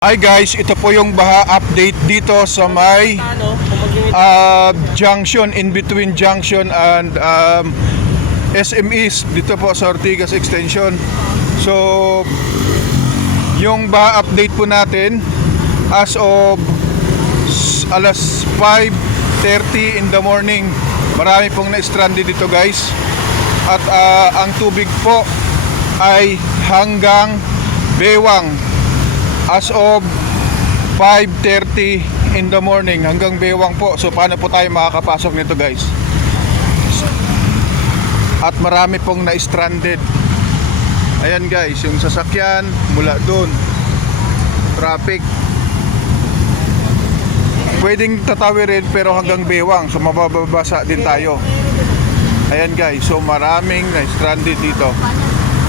Hi guys, ito po yung baha update dito sa may junction, in between junction and SM East, dito po sa Ortigas Extension. So yung baha update po natin as of alas 5:30 in the morning, marami pong na-stranded dito guys. At ang tubig po ay hanggang Bewang as of 5:30 in the morning, hanggang Bewang po. So paano po tayo makakapasok nito guys? At marami pong na-stranded. Ayan guys, yung sasakyan mula doon, traffic. Pwedeng tatawirin pero hanggang Bewang, so mababasa din tayo. Ayan guys, so maraming na-stranded dito.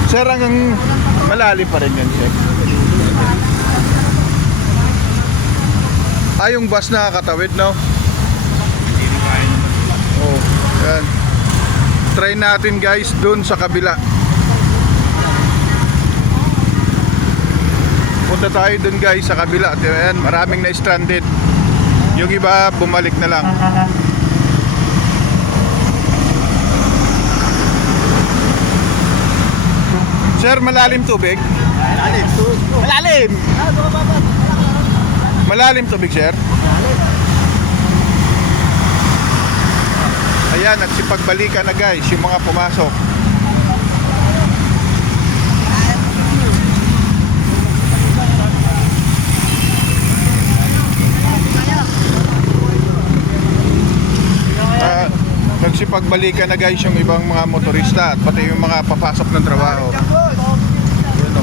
Sir, hanggang malalim pa rin yan, sir. Yung bus nakakatawid, no? Oh, yan. Try natin guys dun sa kabila. Punta tayo dun guys sa kabila. Ayan, maraming na-stranded. Yung iba bumalik na lang. Sir, malalim tubig? Malalim. Malalim! Malalim tubig, sir? Ayan, nagsipagbalikan na guys yung mga pumasok. Nagsipagbalikan na guys yung ibang mga motorista at pati yung mga papasok ng trabaho.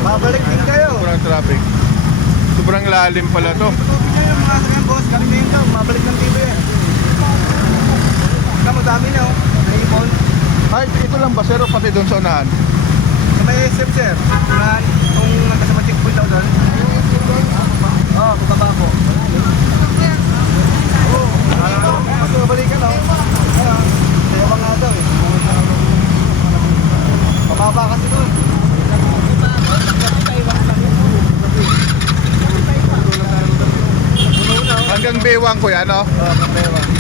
Babalik din kayo. Sobrang traffic. Sobrang lalim pala to. Tutupin kayo mga sakyan boss. Galing na yun daw. Mabalik ng tito yan. Kamu dami na oh. Naipon. Ay, ito lang ba sir o pati doon sa unahan? Sa may SM sir. Na kung kasama checkpoint daw doon. Oo, bukaba ako. Oo. Mas mabalikan oh. Sayawa nga daw eh. Pababa kasi doon. Hanggang Bewang ko yan, no? Oo, hanggang Bewang.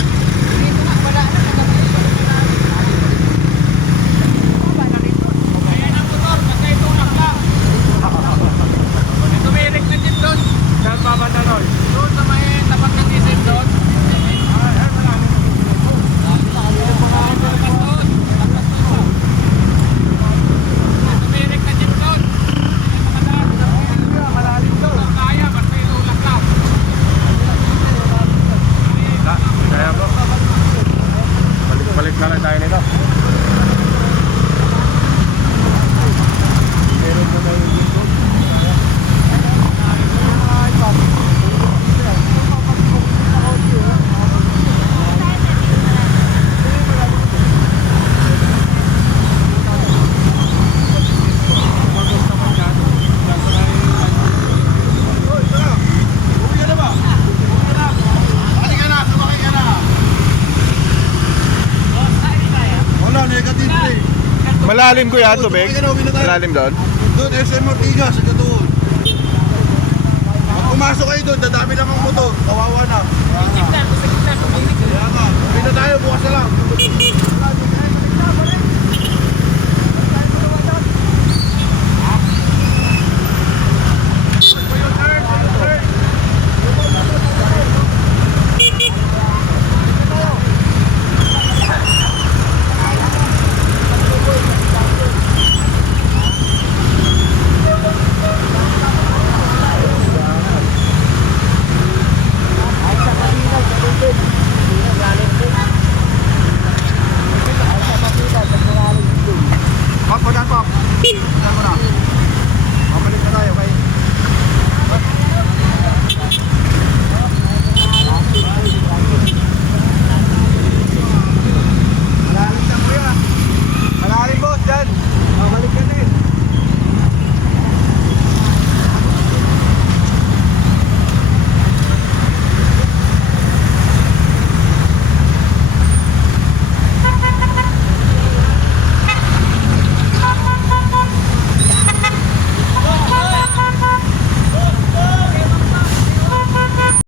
Tumirik na jeep doon. Saan babanda doon? Doon sa may tapat ng diesel doon. Tumirik na jeep doon. Malalim daw. Kaya, ba't may tulak lang? Kaya bro. Balik na lang tayo nito. Meron mo na yung dito. Malalim ko yan, tubig? Malalim doon? Doon, SM Ortigas, ito doon. Pag pumasok kayo doon, dadami lang ang motor. Kawawa na. Jeep na, sa gitna, tumirik. Kaya nga, hindi na tayo, bukas na lang.